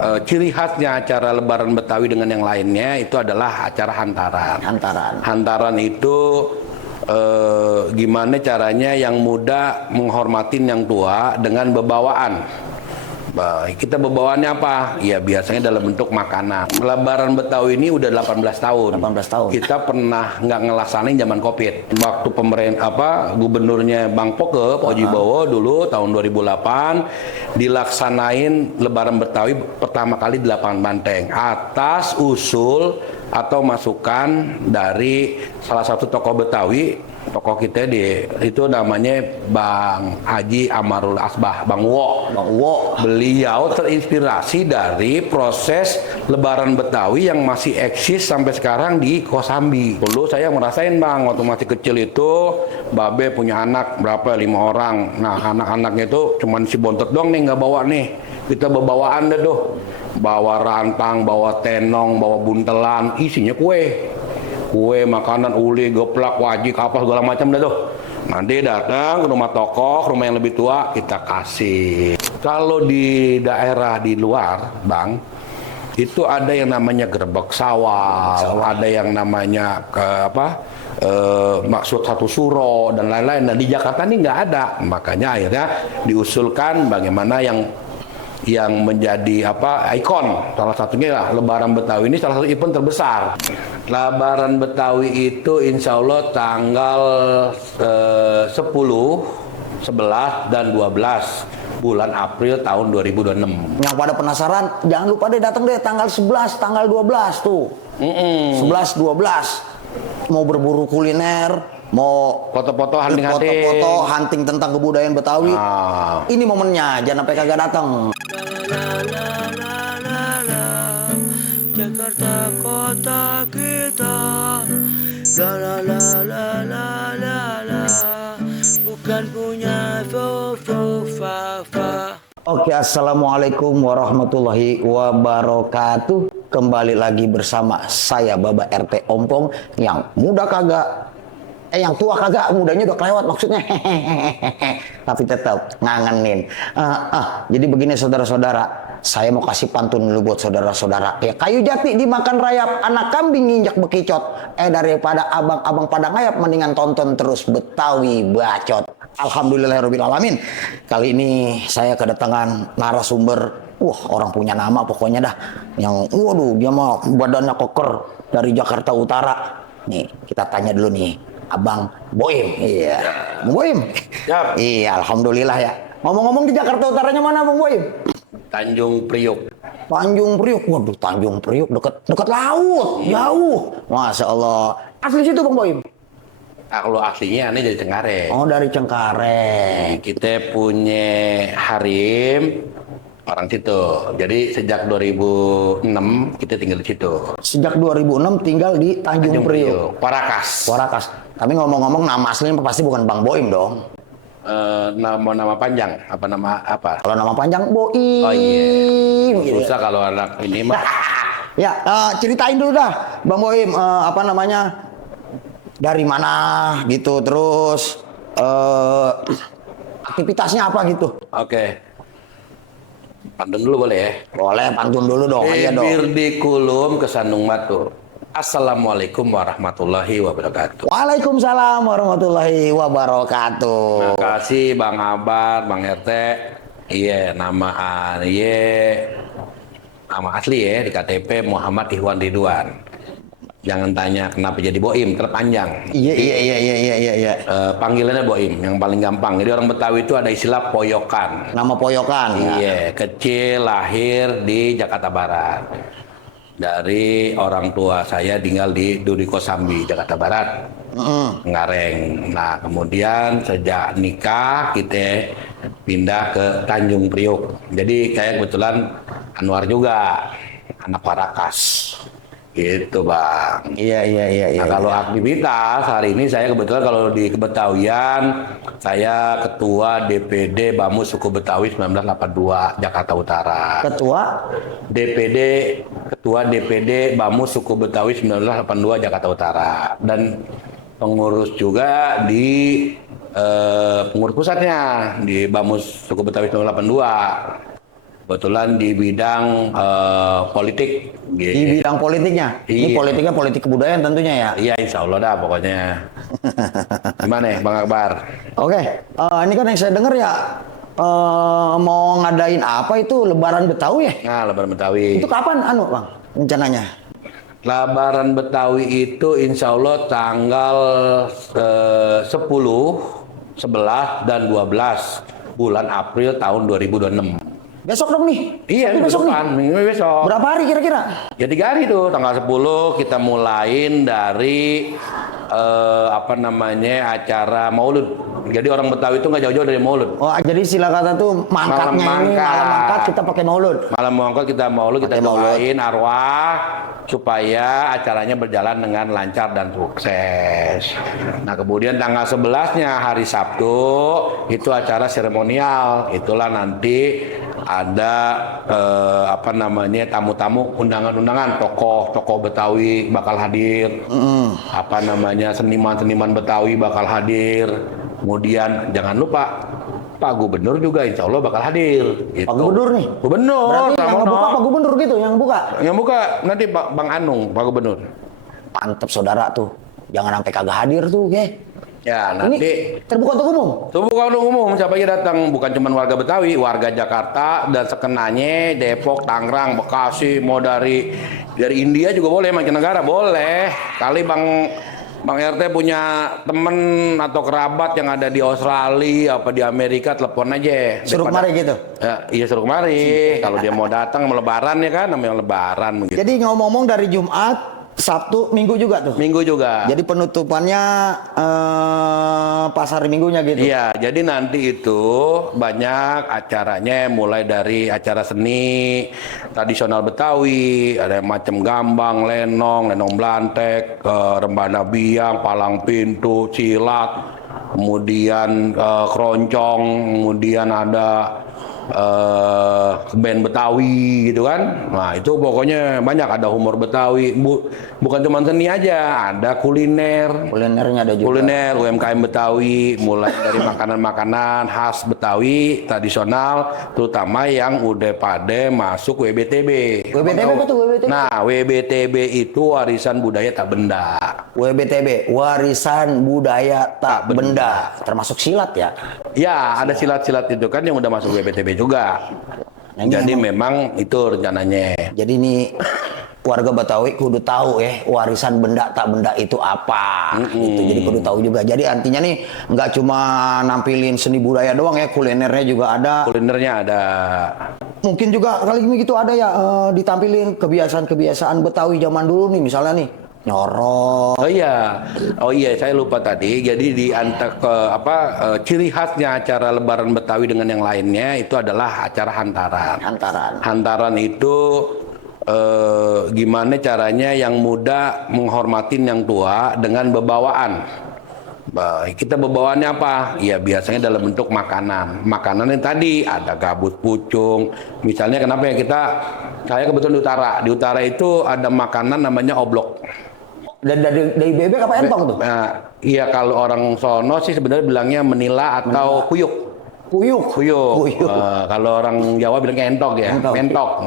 Ciri khasnya acara Lebaran Betawi dengan yang lainnya itu adalah acara hantaran. Hantaran itu gimana caranya yang muda menghormatin yang tua dengan bebawaan. Kita bebawaannya apa? Ya biasanya dalam bentuk makanan. Lebaran Betawi ini udah 18 tahun. 18 tahun. Kita pernah nggak ngelaksanain zaman Covid. Waktu pemerintah gubernurnya Bang Poke, Pak Jibowo dulu tahun 2008 dilaksanain Lebaran Betawi pertama kali di lapangan Banteng atas usul atau masukan dari salah satu tokoh Betawi, tokoh kita itu namanya Bang Haji Amarul Asbah, Bang Wo. Beliau terinspirasi dari proses Lebaran Betawi yang masih eksis sampai sekarang di Kosambi. Dulu saya merasain Bang, waktu masih kecil itu Babe punya anak berapa 5 orang. Nah anak-anaknya itu cuman si bontot doang nih nggak bawa nih. Kita bawaan deh tuh. Bawa rantang, bawa tenong, bawa buntelan, isinya kue. Kue, makanan, uli, geplak, wajik, apa segala macam dah tuh. Nanti datang ke rumah tokoh, rumah yang lebih tua, kita kasih. Kalau di daerah di luar, Bang, itu ada yang namanya gerbek sawah, ada yang namanya maksud satu suro dan lain-lain. Nah di Jakarta ini nggak ada, makanya akhirnya diusulkan bagaimana yang menjadi ikon, salah satunya lah Lebaran Betawi ini salah satu event terbesar. Lebaran Betawi itu insya Allah tanggal 10, 11 dan 12 bulan April tahun 2026. Yang pada penasaran, jangan lupa deh datang deh tanggal 11, tanggal 12 tuh. 11, 12 mau berburu kuliner, mau foto-foto hunting tentang kebudayaan Betawi. Ini momennya, jangan sampai kagak datang. Jakarta kota kita, bukan punya fa. Oke, assalamualaikum warahmatullahi wabarakatuh. Kembali lagi bersama saya Baba RT Ompong, yang muda kagak, yang tua kagak, mudanya udah kelewat maksudnya. Tapi tetap ngangenin. Jadi begini saudara-saudara, saya mau kasih pantun dulu buat saudara-saudara. Ya kayu jati dimakan rayap, anak kambing nginjak bekicot. Daripada abang-abang pada ngayap, mendingan tonton terus Betawi Bacot. Alhamdulillahirrahmanirrahim. Kali ini saya kedatangan narasumber. Orang punya nama pokoknya dah. Yang dia mah badannya koker dari Jakarta Utara. Nih, kita tanya dulu nih. Abang Boim. Iya. Bang Boim. Siap. Iya, alhamdulillah ya. Ngomong-ngomong di Jakarta Utaranya mana Bang Boim? Tanjung Priuk. Tanjung Priuk. Waduh, Tanjung Priuk dekat laut. Jauh. Masya Allah. Asli situ Bang Boim? Kalau aslinya ini dari Cengkareng. Oh, dari Cengkareng. Kita punya harim orang situ. Jadi sejak 2006 kita tinggal di situ. Sejak 2006 tinggal di Tanjung Priuk. Parakas. Tapi ngomong-ngomong nama aslinya pasti bukan Bang Boim dong. Nama panjang apa? Kalau nama panjang Boim. Oh iya. Gitu. Susah kalau anak ini mah. Ya, ceritain dulu dah Bang Boim, dari mana gitu, terus aktivitasnya apa gitu. Oke. Pantun dulu boleh ya? Boleh, pantun dulu dong. Aja dong. Birdi Kulum ke Sandung Batur. Assalamualaikum warahmatullahi wabarakatuh. Waalaikumsalam warahmatullahi wabarakatuh. Terima kasih Bang Abar, Bang RT. Iya, nama asli ya di KTP Muhammad Ihwan Ridwan. Jangan tanya kenapa jadi Boim, terpanjang. Iya. Panggilannya Boim, yang paling gampang. Jadi orang Betawi itu ada istilah poyokan. Nama poyokan. Iya, kecil lahir di Jakarta Barat. Dari orang tua saya tinggal di Duri Kosambi, Jakarta Barat. Ngareng. Nah, kemudian sejak nikah kita pindah ke Tanjung Priuk. Jadi kayak kebetulan Anwar juga anak Parakas. Gitu Bang. Iya. Nah kalau aktivitas hari ini saya kebetulan kalau di Kebetawian saya ketua DPD Bamus Suku Betawi 1982 Jakarta Utara. Ketua DPD Bamus Suku Betawi 1982 Jakarta Utara, dan pengurus juga di pengurus pusatnya di Bamus Suku Betawi 1982. Kebetulan di bidang politik. Di Gitu. bidang politiknya. Ini Iya. politiknya politik kebudayaan tentunya ya. Iya, insya Allah dah pokoknya. Gimana ya, Bang Akbar? Oke, ini kan yang saya dengar ya mau ngadain apa itu Lebaran Betawi ya? Nah, Lebaran Betawi. Itu kapan Bang rencananya? Lebaran Betawi itu insya Allah tanggal 10, 11, dan 12 bulan April tahun 2026. Besok dong nih. Iya, Sabtu besok nih. minggu besok. Berapa hari kira-kira? Ya 3 hari tuh, tanggal 10 kita mulain dari acara Maulud. Jadi orang Betawi itu nggak jauh-jauh dari Maulud. Oh, jadi sila kata tuh mangkatnya ini Malam malam mangkat. mangkat kita pakai maulud. Malam mangkat kita Maulud, kita Pakai Maulud. doain arwah supaya acaranya berjalan dengan lancar dan sukses. Nah, kemudian tanggal 11-nya hari Sabtu itu acara seremonial. Itulah nanti ada tamu-tamu, undangan-undangan, tokoh Betawi bakal hadir. Seniman-seniman Betawi bakal hadir. Kemudian jangan lupa Pak Gubernur juga insya Allah bakal hadir. Gitu. Pak Gubernur nih. Gubernur. Berarti yang Pramono. ngebuka Pak Gubernur gitu, yang buka. Yang buka nanti Bang Anung, Pak Gubernur. Mantep saudara tuh. Jangan sampai kagak hadir tuh, ya. Ya, Ini nanti terbuka untuk umum. terbuka untuk umum, siapa aja datang, bukan cuma warga Betawi, warga Jakarta dan sekenanya, Depok, Tangerang, Bekasi, mau dari India juga boleh, mancanegara boleh. Kali Bang RT punya temen atau kerabat yang ada di Australia apa di Amerika, telepon aja. Suruh Daripada- kemari gitu. Ya, iya suruh kemari. Kalau dia mau datang mau lebaran ya kan, namanya lebaran begitu. Jadi ngomong-ngomong dari Jumat, Sabtu, Minggu juga tuh. Minggu juga. Jadi penutupannya pas hari Minggunya gitu. Iya, jadi nanti itu banyak acaranya mulai dari acara seni tradisional Betawi, ada yang macam gambang, lenong belantek, rembana biang, palang pintu, silat, kemudian keroncong, kemudian ada band Betawi gitu kan. Nah, itu pokoknya banyak, ada humor Betawi. Bukan cuma seni aja, ada kuliner. Kulinernya ada juga. Kuliner UMKM Betawi, mulai dari makanan-makanan khas Betawi tradisional, terutama yang udah pada masuk WBTB. WBTB apa tuh WBTB? Nah, WBTB itu warisan budaya tak benda. WBTB, warisan budaya tak benda. Termasuk silat ya. Ya, ada silat-silat itu kan yang udah masuk WBTB juga. Nah, ini Jadi memang itu rencananya. Jadi ini warga Betawi kudu tahu ya warisan benda tak benda itu apa. Gitu. Jadi kudu tahu juga. Jadi artinya nih nggak cuma nampilin seni budaya doang ya, kulinernya juga ada. Kulinernya ada. Mungkin juga kali ini gitu ada ya ditampilin kebiasaan-kebiasaan Betawi zaman dulu nih, misalnya nih nyorok. Oh iya, saya lupa tadi. Jadi di ciri khasnya acara Lebaran Betawi dengan yang lainnya itu adalah acara hantaran. Hantaran itu gimana caranya yang muda menghormatin yang tua dengan bebawaan. Kita bebawaannya apa? Ya biasanya dalam bentuk makanan. Makanan yang tadi ada gabus pucung. Misalnya kenapa ya saya kebetulan di utara. Di utara itu ada makanan namanya oblok. Dan dari bebek apa entong tuh? Nah, iya kalau orang sono sih sebenarnya bilangnya menila atau kuyuk. Kuyuk. Kalau orang Jawa bilangnya entok ya, Entok. mentok.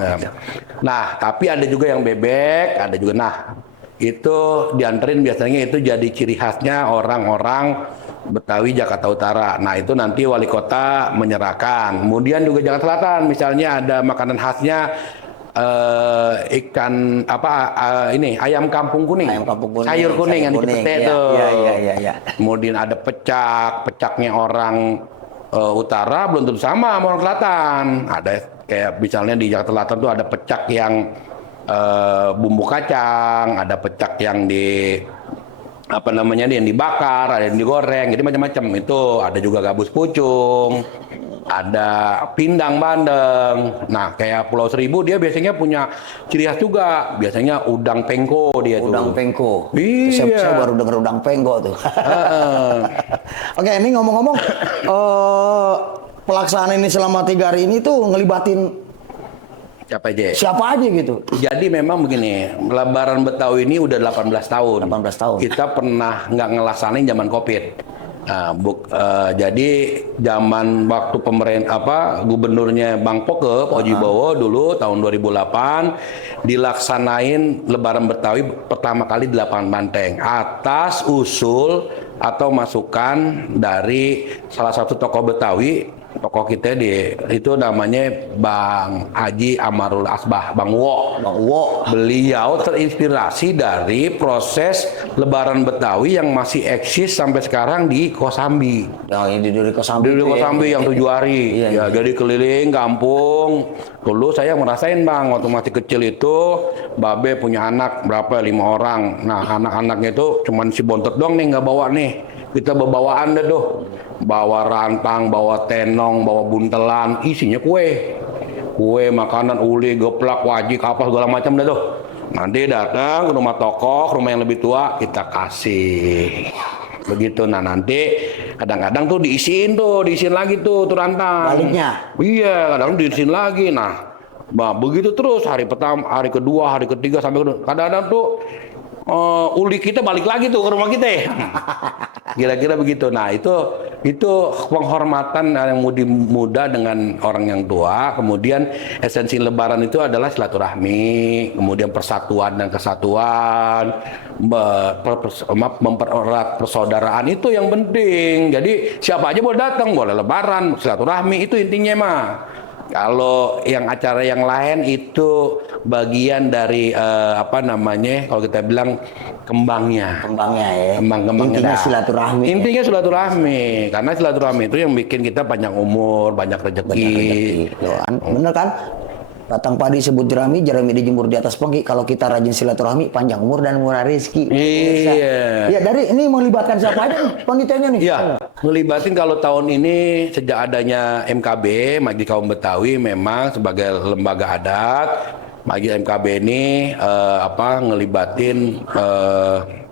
Nah, tapi ada juga yang bebek, ada juga. Nah, itu dianterin biasanya itu jadi ciri khasnya orang-orang Betawi Jakarta Utara. Nah, itu nanti wali kota menyerahkan. Kemudian juga Jakarta Selatan, misalnya ada makanan khasnya ikan ayam kampung kuning, sayur kuning yang dipete tuh. Iya. Kemudian ada pecaknya orang utara belum tentu sama orang selatan. Ada kayak misalnya di Jakarta Selatan tuh ada pecak yang bumbu kacang, ada pecak yang yang dibakar, ada yang digoreng, jadi macam-macam. Itu ada juga gabus pucung, ada pindang bandeng. Nah, kayak Pulau Seribu dia biasanya punya ciri khas juga. Biasanya udang pengko dia tuh. Udang pengko. Iya. Saya baru dengar udang pengko tuh. Oke, ini ngomong-ngomong pelaksanaan ini selama 3 hari ini tuh ngelibatin siapa aja gitu. Jadi memang begini, Lebaran Betawi ini udah 18 tahun. 18 tahun. Kita pernah nggak ngelaksanain zaman Covid. Jadi zaman waktu gubernurnya Bang Poke, Pak Oji Bowo dulu tahun 2008 dilaksanain Lebaran Betawi pertama kali di lapangan Banteng atas usul atau masukan dari salah satu tokoh Betawi. Tokoh kita itu namanya Bang Haji Amarul Asbah, Bang Wo. Bang Wo. Beliau terinspirasi dari proses Lebaran Betawi yang masih eksis sampai sekarang di Kosambi. Yang ini di Kosambi. Di Kosambi yang 7 hari. Iya, Ya, jadi keliling kampung. Dulu saya ngerasain Bang, waktu masih kecil itu, Babe punya anak berapa? 5 orang. Nah, anak-anaknya itu cuman si bontot doang nih, nggak bawa nih. Kita bawaan deh tuh. Bawa rantang, bawa tenong, bawa buntelan, isinya kue. Kue, makanan, uli, geplak, wajik, apa segala macam deh tuh. Nanti datang ke rumah tokoh, rumah yang lebih tua, kita kasih. Begitu. Nah, nanti kadang-kadang tuh diisiin lagi tuh rantang. Baliknya? Iya, kadang diisiin lagi. Nah, begitu terus hari pertama, hari kedua, hari ketiga sampai kadang-kadang tuh uli kita balik lagi tuh ke rumah kita. Kira-kira begitu. Nah, itu penghormatan yang muda dengan orang yang tua. Kemudian esensi Lebaran itu adalah silaturahmi, kemudian persatuan dan kesatuan, mempererat persaudaraan, itu yang penting. Jadi siapa aja boleh datang, boleh Lebaran, silaturahmi, itu intinya mah. Kalau yang acara yang lain itu bagian dari kalau kita bilang kembangnya ya. Kembangnya Intinya silaturahmi. Intinya silaturahmi, karena silaturahmi itu yang bikin kita panjang umur, banyak rezeki. Bener kan? Batang padi sebut jerami, jerami dijemur di atas pengki. Kalau kita rajin silaturahmi, panjang umur dan murah rezeki. Iya. Ya, dari ini melibatkan siapa aja nih panitianya nih? Iya, ngelibatin kalau tahun ini sejak adanya MKB, Majelis Kaum Betawi, memang sebagai lembaga adat, Majelis MKB ini ngelibatin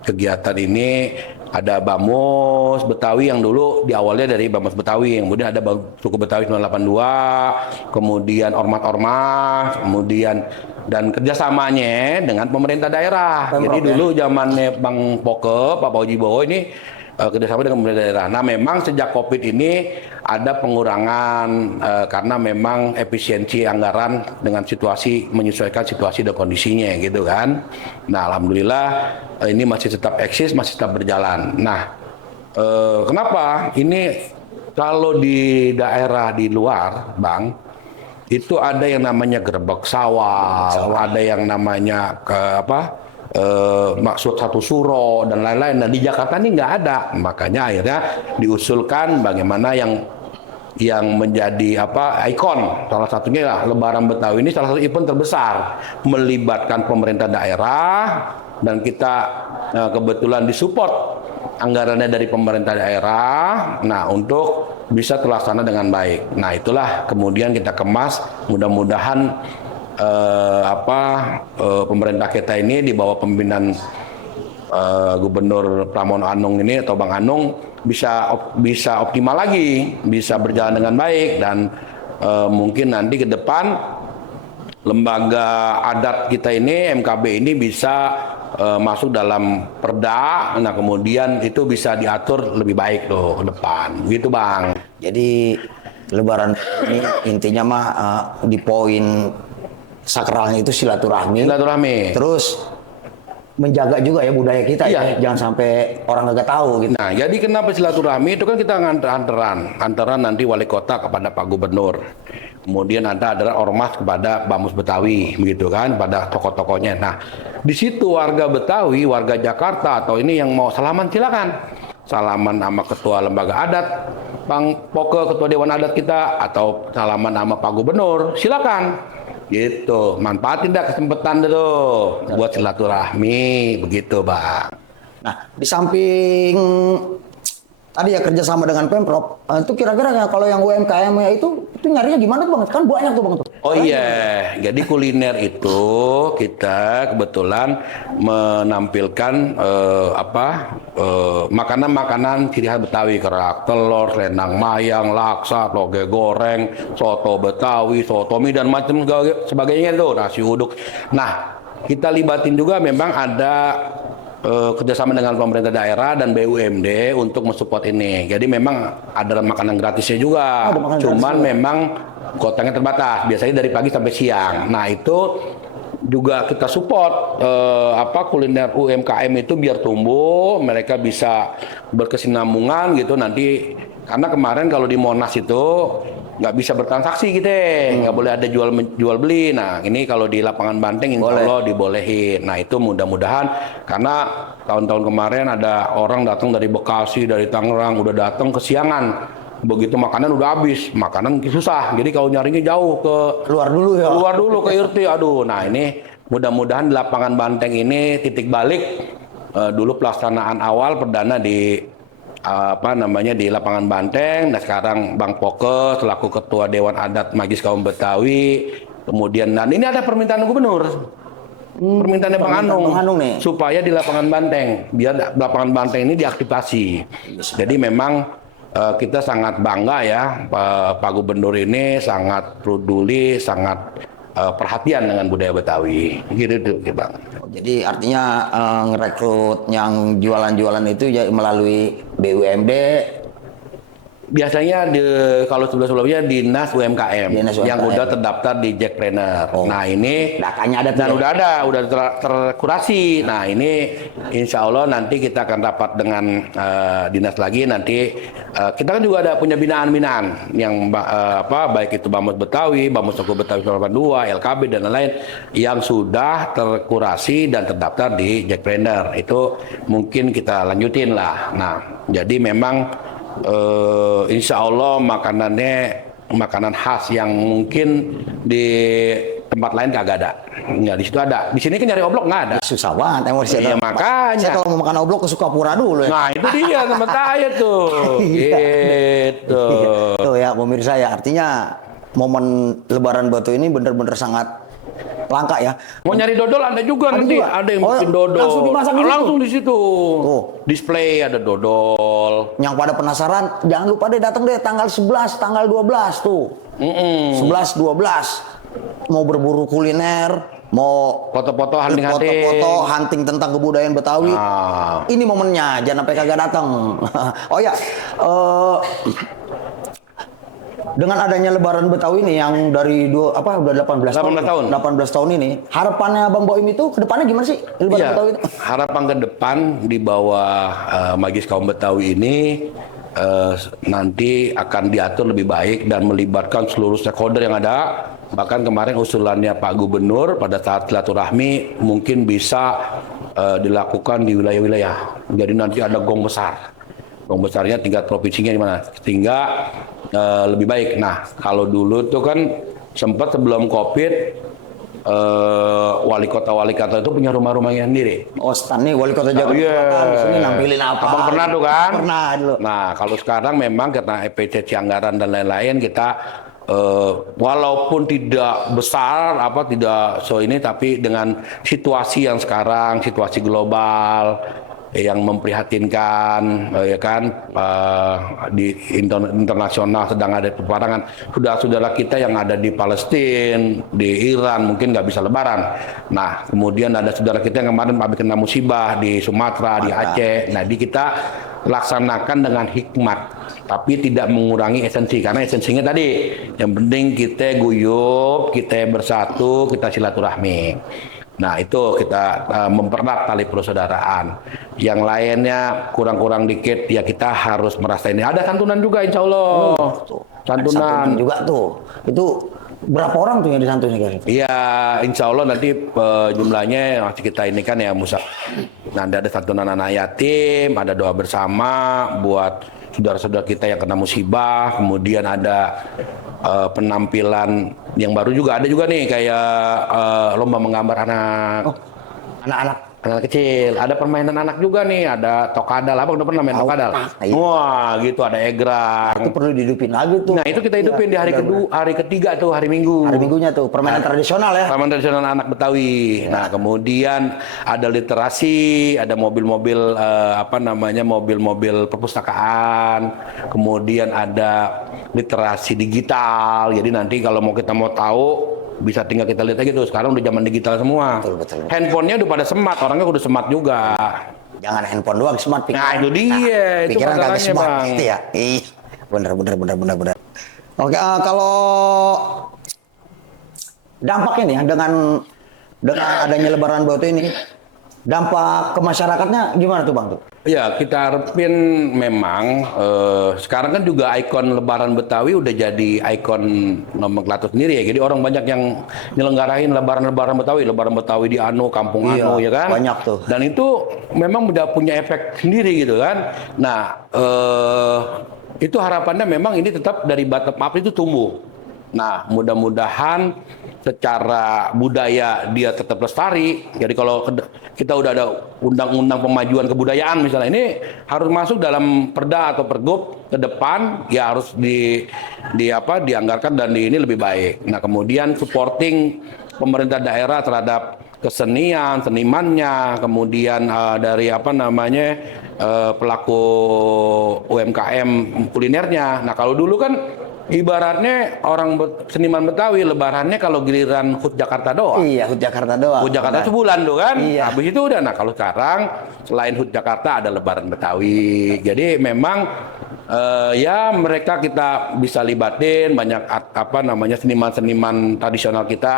kegiatan ini. Ada Bamus Betawi yang dulu diawalnya dari Bamus Betawi, kemudian ada suku Betawi 982, kemudian ormas-ormas, kemudian dan kerjasamanya dengan pemerintah daerah. Jadi dulu zamannya Bang Poke, Pak Oji Bowo ini kerjasama dengan pemerintah daerah. Nah, memang sejak COVID ini ada pengurangan karena memang efisiensi anggaran dengan menyesuaikan situasi dan kondisinya gitu kan. Nah, alhamdulillah ini masih tetap eksis, masih tetap berjalan. Nah, kenapa? Ini kalau di daerah di luar, Bang, itu ada yang namanya gerbek sawah, ada yang namanya maksud satu suro dan lain-lain. Nah, di Jakarta ini nggak ada, makanya akhirnya diusulkan bagaimana yang menjadi ikon, salah satunya lah Lebaran Betawi ini salah satu event terbesar melibatkan pemerintah daerah, dan kita kebetulan disupport anggarannya dari pemerintah daerah. Nah, untuk bisa terlaksana dengan baik. Nah, itulah kemudian kita kemas, mudah-mudahan pemerintah kita ini di bawah pimpinan Gubernur Pramono Anung ini atau Bang Anung bisa optimal lagi, bisa berjalan dengan baik, dan mungkin nanti ke depan lembaga adat kita ini, MKB ini, bisa masuk dalam perda. Nah, kemudian itu bisa diatur lebih baik ke depan, gitu Bang. Jadi Lebaran ini intinya mah di poin sakralnya itu silaturahmi. Terus menjaga juga ya budaya kita, ya, jangan sampai orang nggak tahu gitu. Nah, jadi kenapa silaturahmi itu kan kita antaran nanti wali kota kepada Pak Gubernur, kemudian ada ormas kepada Bamus Betawi, begitu kan, pada tokoh-tokohnya. Nah, di situ warga Betawi, warga Jakarta atau ini yang mau salaman, silakan salaman sama ketua lembaga adat, Bang Poke, ketua Dewan Adat kita, atau salaman sama Pak Gubernur, silakan. Gitu, manfaatin dah kesempatan tuh buat silaturahmi, begitu Bang. Nah, di samping tadi ya kerjasama dengan Pemprov, itu kira-kira kalau yang UMKM ya itu nyarinya gimana tuh Bang? Kan banyak tuh Bang tuh. Oh iya, jadi kuliner itu kita kebetulan menampilkan makanan-makanan ciri khas Betawi, kerak telur, selendang mayang, laksa, toge goreng, soto Betawi, soto mie dan macam sebagainya itu, nasi uduk. Nah, kita libatin juga memang ada kerjasama dengan pemerintah daerah dan BUMD untuk mensupport ini. Jadi memang ada makanan gratisnya juga. Ada makanan Cuman gratis. memang kuotanya terbatas. Biasanya dari pagi sampai siang. Nah itu juga kita support kuliner UMKM itu biar tumbuh, mereka bisa berkesinambungan gitu nanti. Karena kemarin kalau di Monas itu nggak bisa bertransaksi gitu, nggak boleh ada jual beli. Nah ini kalau di lapangan Banteng insya Boleh. Allah dibolehin. Nah itu mudah-mudahan karena tahun-tahun kemarin ada orang datang dari Bekasi, dari Tangerang udah datang kesiangan. Begitu makanan udah habis, makanan susah. Jadi kalau nyarinya jauh Keluar dulu ya. keluar dulu ke IRT. Aduh, nah ini mudah-mudahan di lapangan Banteng ini titik balik dulu pelaksanaan awal perdana di di lapangan Banteng. Nah sekarang Bang Poke selaku Ketua Dewan Adat Magis Kaum Betawi. Kemudian dan ini ada permintaan gubernur. Permintaannya Bang permintaan Bang Anung nih. supaya di lapangan Banteng biar lapangan Banteng ini diaktifasi. Jadi memang kita sangat bangga ya, Pak Gubernur ini sangat peduli, sangat perhatian dengan budaya Betawi. Gitu tuh, Bang. Jadi artinya ngerekrut yang jualan-jualan itu ya melalui BUMD. Biasanya kalau sebelum-sebelumnya Dinas UMKM, Dinas yang UMKM. udah terdaftar di Jackpreneur. Oh. Nah ini Datanya ada tuh dan ya? udah terkurasi. Nah ini insya Allah nanti kita akan rapat dengan dinas lagi. Nanti kita kan juga ada punya binaan-binaan yang baik itu Bamus Betawi, Bamus Suku Betawi 82, LKB dan lain-lain yang sudah terkurasi dan terdaftar di Jackpreneur. Itu mungkin kita lanjutin lah. Nah jadi memang insya Allah makanan khas yang mungkin di tempat lain kagak ada. Ya di situ ada. Di sini kan nyari oblok nggak ada. susah banget emosi. Iya, makanya. Saya kalau mau makan oblok ke Sukapura dulu ya. Nah itu dia teman saya tuh. Gitu. Tuh ya pemirsa ya, artinya momen Lebaran Batu ini benar-benar sangat langka ya. Mau nyari dodol ada juga Ada nanti. juga? Ada yang Oh, bikin dodol. langsung dimasak di situ? Langsung di situ. Tuh. Display ada dodol. Yang pada penasaran, jangan lupa deh datang deh tanggal 11, tanggal 12 tuh. 11, 12. Mau berburu kuliner, mau Foto-foto hunting-hunting. foto-foto hunting tentang kebudayaan Betawi. Ah. Ini momennya, jangan sampai kagak datang. Oh ya, dengan adanya Lebaran Betawi ini yang dari udah 18 tahun. 18 tahun ini, harapannya Bang Boim itu kedepannya gimana sih Lebaran Iya, Betawi itu? harapan ke depan di bawah Magis Kaum Betawi ini nanti akan diatur lebih baik dan melibatkan seluruh stakeholder yang ada. Bahkan kemarin usulannya Pak Gubernur pada saat silaturahmi mungkin bisa dilakukan di wilayah-wilayah. Jadi nanti ada gong besar. Gong besarnya tingkat provinsinya di mana? Sehingga lebih baik. Nah, kalau dulu tuh kan sempat sebelum COVID wali kota itu punya rumah-rumahnya sendiri. Oh, Stan nih wali kota Jakarta. Iya. Di sini nampilin apa? Abang pernah tuh kan? Pernah dulu. Nah, kalau sekarang memang karena EPC Cianggaran dan lain-lain kita walaupun tidak besar tidak ini tapi dengan situasi yang sekarang situasi global yang memprihatinkan ya kan di internasional sedang ada peperangan saudara-saudara kita yang ada di Palestina, di Iran mungkin nggak bisa lebaran. Nah kemudian ada saudara kita yang kemarin habis kena musibah di Sumatera, di Aceh. Nah di kita laksanakan dengan hikmat tapi tidak mengurangi esensi karena esensinya tadi yang penting kita guyup, kita bersatu, kita silaturahmi. Nah itu kita mempererat tali persaudaraan. Yang lainnya kurang-kurang dikit ya kita harus merasa ini. Ada santunan juga insya Allah. Santunan juga tuh. Itu berapa orang tuh yang disantunin kan? Iya insya Allah nanti jumlahnya masih kita ini kan ya Musa. Nanti ada santunan anak yatim, ada doa bersama buat saudara-saudara kita yang kena musibah. Kemudian ada penampilan yang baru juga ada juga nih kayak lomba menggambar anak anak kecil, ada permainan anak juga nih, ada tokadal. Abang udah pernah main tokadal? Iya. Wah gitu, ada egrang. Itu perlu dihidupin lagi tuh. Nah itu kita hidupin di hari kedua, hari ketiga tuh, hari Minggu. Hari Minggunya tuh permainan tradisional ya. Permainan tradisional anak Betawi. Nah kemudian ada literasi, ada mobil-mobil mobil-mobil perpustakaan. Kemudian ada literasi digital. Jadi nanti kalau kita mau tahu bisa tinggal kita lihat aja tuh. Sekarang udah zaman digital semua. Betul. Handphonenya udah pada smart, orangnya udah smart juga. Jangan handphone doang smart pikiran. Nah itu dia, itu Pikiran kagak masalahnya smart Bang. gitu ya. Ih, bener. Oke, kalau dampaknya nih ya dengan adanya Lebaran Batu ini, dampak ke masyarakatnya gimana tuh Bang tuh? Ya, kita harapin memang sekarang kan juga ikon Lebaran Betawi udah jadi ikon nomenklatur sendiri ya. Jadi orang banyak yang nyelenggarain Lebaran Lebaran Betawi di Anu, Kampung Iya, Anu ya kan. banyak tuh. Dan itu memang udah punya efek sendiri gitu kan. Nah, itu harapannya memang ini tetap dari bottom up itu tumbuh. Nah, mudah-mudahan secara budaya dia tetap lestari. Jadi kalau kita udah ada undang-undang pemajuan kebudayaan misalnya, ini harus masuk dalam perda atau pergub ke depan, ya harus dianggarkan dan ini lebih baik. Nah, kemudian supporting pemerintah daerah terhadap kesenian, senimannya, kemudian dari pelaku UMKM kulinernya. Nah, kalau dulu kan ibaratnya seniman Betawi lebarannya kalau giliran HUT Jakarta doang. Iya, HUT Jakarta doang. HUT Jakarta sebulan tuh kan. Iya. Habis itu udah. Nah, kalau sekarang selain HUT Jakarta ada Lebaran Betawi. Jadi memang ya mereka kita bisa libatin banyak seniman-seniman tradisional kita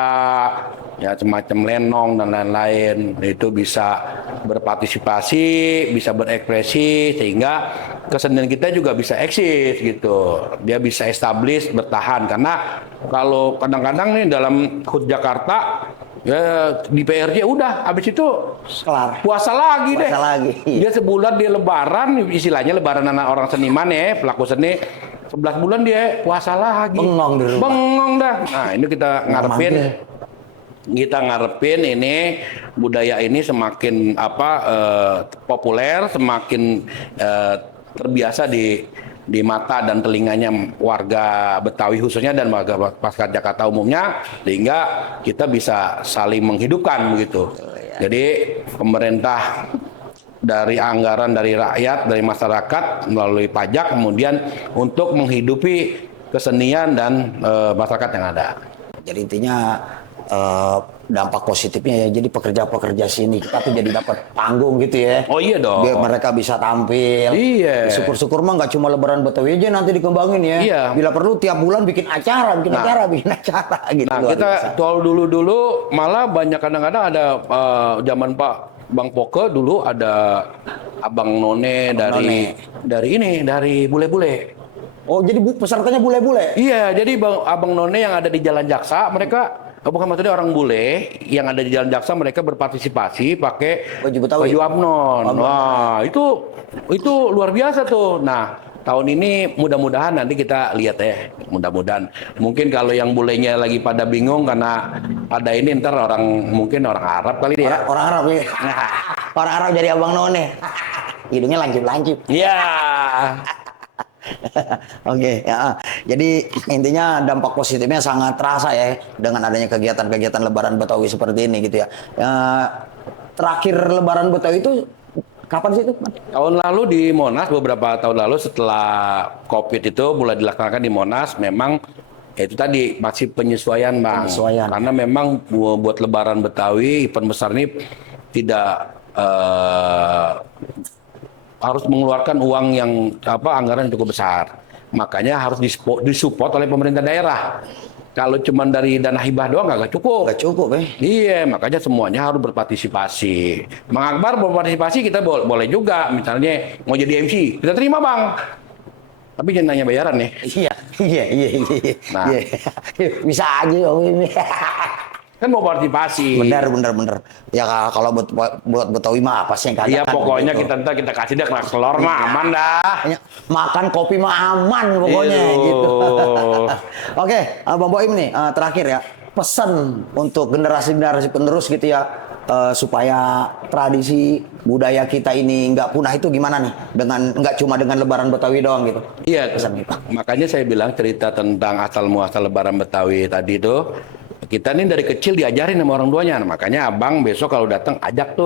ya semacam lenong dan lain-lain. Itu bisa berpartisipasi, bisa berekspresi sehingga kesenian kita juga bisa eksis gitu. Dia bisa establish, bertahan karena kalau kadang-kadang nih dalam HUT Jakarta ya di PRJ udah habis itu Kelar. puasa lagi deh. Puasa lagi. Dia sebulan dia lebaran, istilahnya lebaran anak orang seniman ya, pelaku seni 11 bulan dia puasa lagi. Bengong di rumah. Bengong dah. Nah, ini kita ngarepin manggil. kita ngarepin ini budaya ini semakin populer, semakin terbiasa di mata dan telinganya warga Betawi khususnya dan warga masyarakat Jakarta umumnya, sehingga kita bisa saling menghidupkan begitu. Jadi pemerintah dari anggaran dari rakyat, dari masyarakat melalui pajak kemudian untuk menghidupi kesenian dan masyarakat yang ada. Jadi intinya dampak positifnya ya, jadi pekerja-pekerja sini kita tuh jadi dapat panggung gitu ya. Oh iya dong. Biar mereka bisa tampil. Iya. Syukur-syukur mah nggak cuma Lebaran Betawi aja nanti dikembangin ya. Iya. Bila perlu tiap bulan bikin acara gitu. Nah, luar kita biasa. soal dulu malah banyak kadang-kadang ada zaman Pak Bang Poke dulu ada Abang None dari bule-bule. Oh, jadi pesertanya bule-bule. Iya, jadi Abang None yang ada di Jalan Jaksa, mereka bukan maksudnya orang bule yang ada di Jalan Jaksa, mereka berpartisipasi pakai Baju Betawi. baju Abnon. Wah, itu luar biasa tuh. Nah, tahun ini mudah-mudahan nanti kita lihat ya, mudah-mudahan. Mungkin kalau yang bulenya lagi pada bingung karena ada ini ntar mungkin orang Arab kali dia. Orang Arab ya. Orang Arab jadi Abang None. Hidungnya lancip-lancip. Iya. Oke, ya. Jadi intinya dampak positifnya sangat terasa ya dengan adanya kegiatan-kegiatan Lebaran Betawi seperti ini gitu ya. Terakhir Lebaran Betawi itu kapan sih itu? Tahun lalu di Monas, beberapa tahun lalu setelah COVID itu mulai dilaksanakan di Monas, memang itu tadi masih penyesuaian Bang. Penyesuaian. Karena memang buat Lebaran Betawi event besar ini tidak harus mengeluarkan uang yang anggaran yang cukup besar. Makanya harus disupport oleh pemerintah daerah. Kalau cuma dari dana hibah doang nggak cukup. Nggak cukup ya. Iya, makanya semuanya harus berpartisipasi. Bang Akbar berpartisipasi kita boleh juga. Misalnya mau jadi MC, kita terima Bang. Tapi jangan nanya bayaran nih. Iya. Nah. Iya. Bisa aja Om ini. Kan mau partisipasi. Bener. Ya kalau buat Betawi mah apa sih yang kagak? Iya, kan, pokoknya gitu. kita kasih dia kerak telur mah aman dah. Makan kopi mah aman pokoknya Iyo. gitu. Oke, Bang Boim nih terakhir ya, pesan untuk generasi-generasi penerus gitu ya, supaya tradisi budaya kita ini nggak punah itu gimana nih? Nggak cuma dengan Lebaran Betawi doang gitu. Iya, Pesan gitu. makanya saya bilang cerita tentang asal muasal Lebaran Betawi tadi itu, kita nih dari kecil diajarin sama orang tuanya. Nah, makanya abang besok kalau datang ajak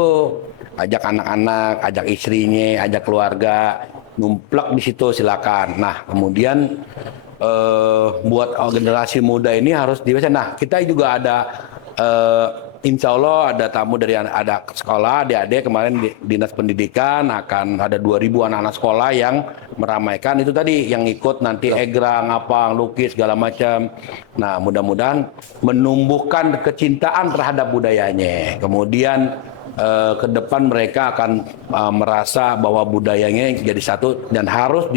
anak-anak, ajak istrinya, ajak keluarga, numplek di situ silakan. Nah, kemudian buat generasi muda ini harus dibiasakan. Nah, kita juga ada insya Allah ada tamu dari ada sekolah, adik-adik kemarin Dinas Pendidikan akan ada 2.000 anak-anak sekolah yang meramaikan itu tadi, yang ikut nanti egrang, apa, lukis, segala macam. Nah, mudah-mudahan menumbuhkan kecintaan terhadap budayanya. Kemudian ke depan mereka akan merasa bahwa budayanya jadi satu dan harus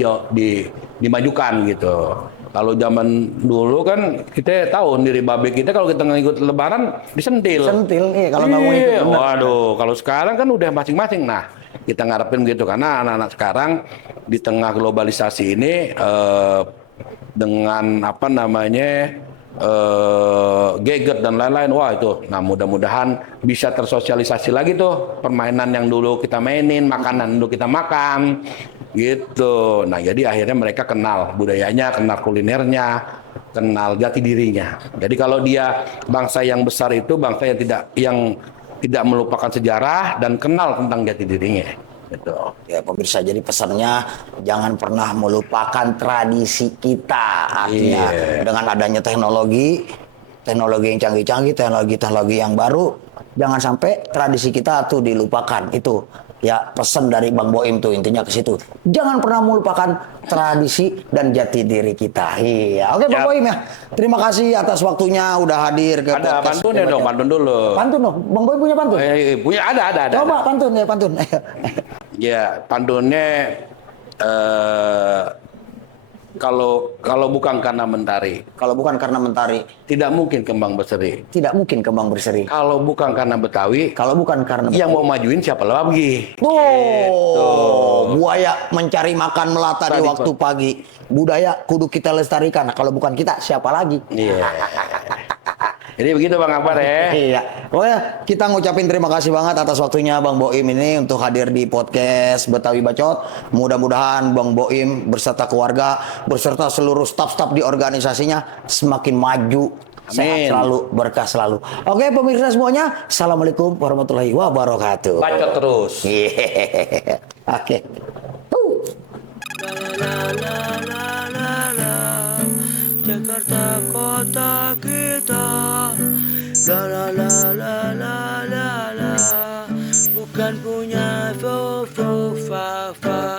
dimajukan gitu. Kalau zaman dulu kan kita tahu sendiri babe kita kalau kita ngikut lebaran disentil. Sentil, iya kalau nggak mau ikut. Iya, bener. waduh, kalau sekarang kan udah masing-masing. Nah, kita ngarepin begitu karena anak-anak sekarang di tengah globalisasi ini dengan apa namanya gadget dan lain-lain, wah itu. Nah, mudah-mudahan bisa tersosialisasi lagi tuh permainan yang dulu kita mainin, makanan dulu kita makan. Gitu. Nah, jadi akhirnya mereka kenal budayanya, kenal kulinernya, kenal jati dirinya. Jadi kalau dia bangsa yang besar itu bangsa yang tidak melupakan sejarah dan kenal tentang jati dirinya. Gitu. Ya pemirsa, jadi pesannya jangan pernah melupakan tradisi kita. Artinya dengan adanya teknologi yang canggih-canggih, teknologi yang baru, jangan sampai tradisi kita tuh dilupakan. Itu ya pesan dari Bang Boim tuh, intinya ke situ. Jangan pernah melupakan tradisi dan jati diri kita. Iya, oke Bang Boim ya. Terima kasih atas waktunya udah hadir ke Ada podcast. pantun ya dong, pantun dulu. Pantun dong, Bang Boim punya pantun? Punya ada. Coba pantun ya, pantun. Ya, pantunnya kalau bukan karena mentari, Kalau bukan karena mentari, tidak mungkin kembang berseri. tidak mungkin kembang berseri. Kalau bukan karena Betawi, Kalau bukan karena yang mau majuin siapa lagi? tuh, buaya mencari makan melata di Tadi, waktu pagi. Budaya kudu kita lestarikan. Nah, kalau bukan kita, siapa lagi? Iya. Jadi begitu Bang Akbar ya. Iya. Oh ya, kita ngucapin terima kasih banget atas waktunya Bang Boim ini untuk hadir di podcast Betawi Bacot. Mudah-mudahan Bang Boim berserta keluarga, berserta seluruh staf-staf di organisasinya semakin maju. Sehat Amin. selalu, berkah selalu. Oke, pemirsa semuanya, Assalamualaikum warahmatullahi wabarakatuh. Bacot terus. Iya. Oke. La la la la la, Jakarta kota kita. La la la la la la la, bukan punya fo fo fa fa.